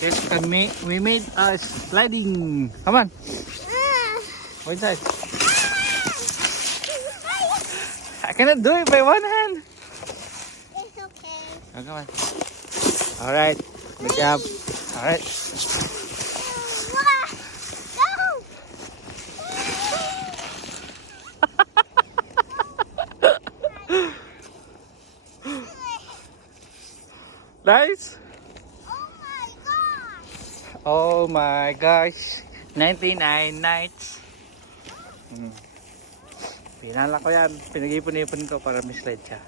Yes, we made a sliding. Come on. Go inside. I cannot do it by one hand. It's okay. Oh, come on. All right. Good job. All right. Nice. Oh my gosh. 99 nights. Pinala ko yan. Pinag-ipon-ipon ko para misled siya.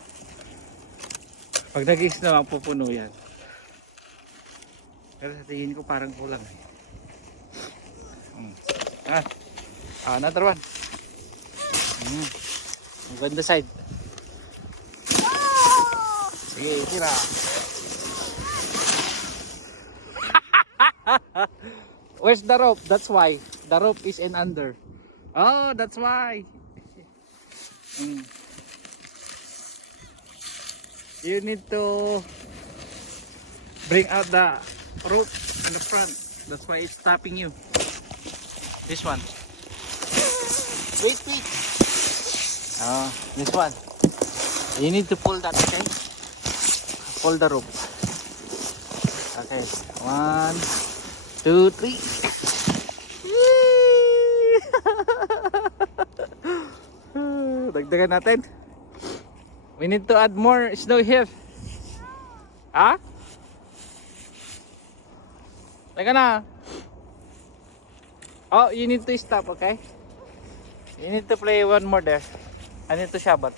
Pag nag-snow, ang pupuno yan. Pero sa tingin ko parang kulang. Another one. Ang ganda side. Sige, tira. Where's the rope? That's why. The rope is in under. Oh, that's why. You need to bring out the rope in the front. That's why it's stopping you. This one. Wait. Oh, this one. You need to pull that, okay? Pull the rope. Okay. 1, 2, 3. Dagdagan natin. We need to add more snow here. Ah? Teka na. Oh, you need to stop, okay? You need to play one more there. I need to shabat.